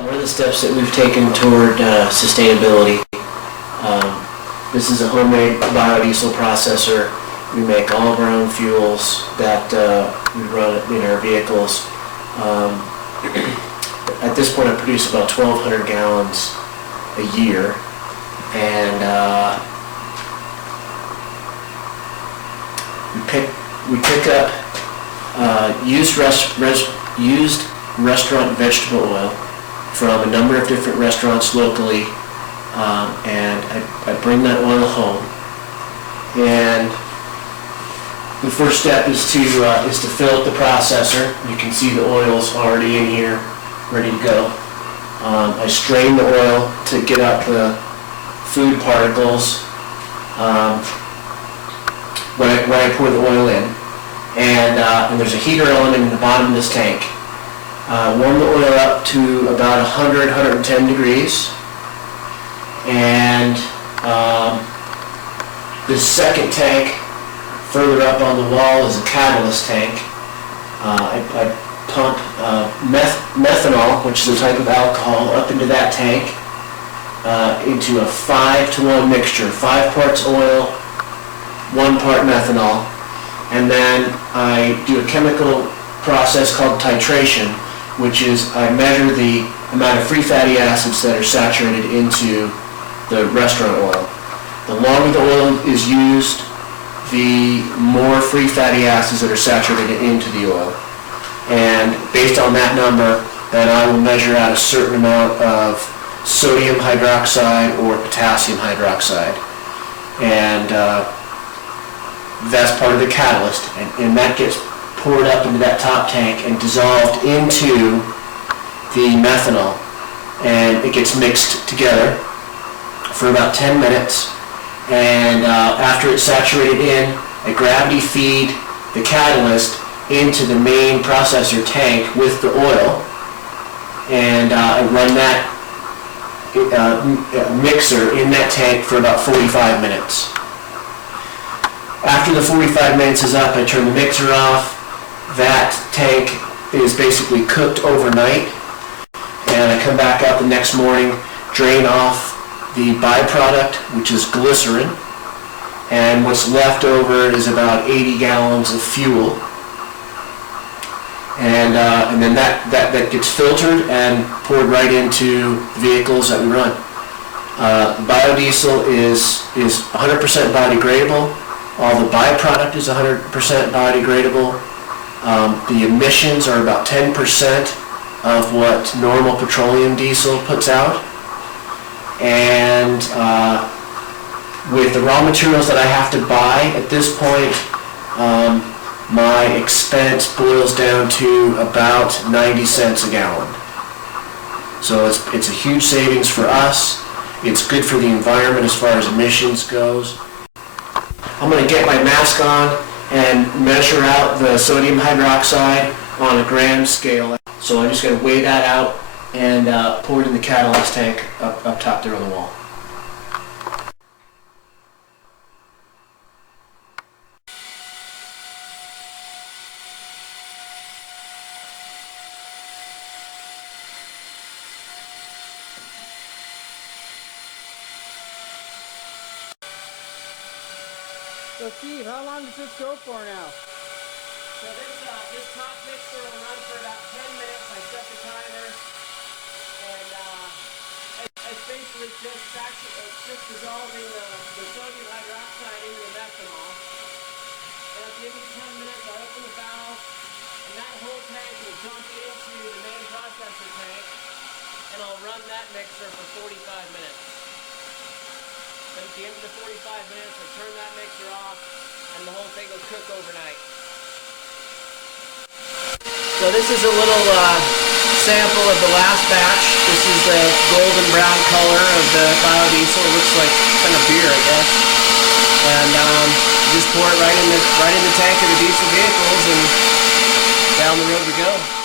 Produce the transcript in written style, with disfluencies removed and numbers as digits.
One of the steps that we've taken toward sustainability, this is a homemade biodiesel processor. We make all of our own fuels that we run in our vehicles. At this point I produce about 1,200 gallons a year, and we pick up used restaurant vegetable oil from a number of different restaurants locally, and I bring that oil home. And the first step is to fill up the processor. You can see the oil's already in here, ready to go. I strain the oil to get out the food particles when I pour the oil in. And there's a heater element in the bottom of this tank. Warm the oil up to about 100, 110 degrees. And the second tank further up on the wall is a catalyst tank. I pump methanol, which is a type of alcohol, up into that tank into a 5-to-1 mixture, 5 parts oil, 1 part methanol. And then I do a chemical process called titration, which is I measure the amount of free fatty acids that are saturated into the restaurant oil. The longer the oil is used, the more free fatty acids that are saturated into the oil. And based on that number, then I will measure out a certain amount of sodium hydroxide or potassium hydroxide. And that's part of the catalyst. And that gets poured up into that top tank and dissolved into the methanol. And it gets mixed together for about 10 minutes. And after it's saturated in, I gravity feed the catalyst into the main processor tank with the oil, and I run that mixer in that tank for about 45 minutes. After the 45 minutes is up, I turn the mixer off. That tank is basically cooked overnight, and I come back out the next morning, drain off the byproduct, which is glycerin, and what's left over is about 80 gallons of fuel. And then that gets filtered and poured right into the vehicles that we run. Biodiesel is 100% biodegradable. All the byproduct is 100% biodegradable. The emissions are about 10% of what normal petroleum diesel puts out. And with the raw materials that I have to buy at this point, my expense boils down to about 90 cents a gallon. So it's a huge savings for us. It's good for the environment as far as emissions goes. I'm going to get my mask on and measure out the sodium hydroxide on a gram scale. So I'm just going to weigh that out and pour it in the catalyst tank up top there on the wall. So Steve, how long does this go for now? So this top mixer will run for about 10 minutes. I set the timer, and it's basically just dissolving the sodium hydroxide into the methanol. And at the end of 10 minutes, I open the valve, and that whole tank will dump into the main processor tank, and I'll run that mixer for 45 minutes. Then at the end of the 45 minutes, I turn that mixer off, and the whole thing will cook overnight. So this is a little sample of the last batch. This is the golden brown color of the biodiesel. It looks like kind of beer, I guess. And just pour it right in the tank of the diesel vehicles, and down the road we go.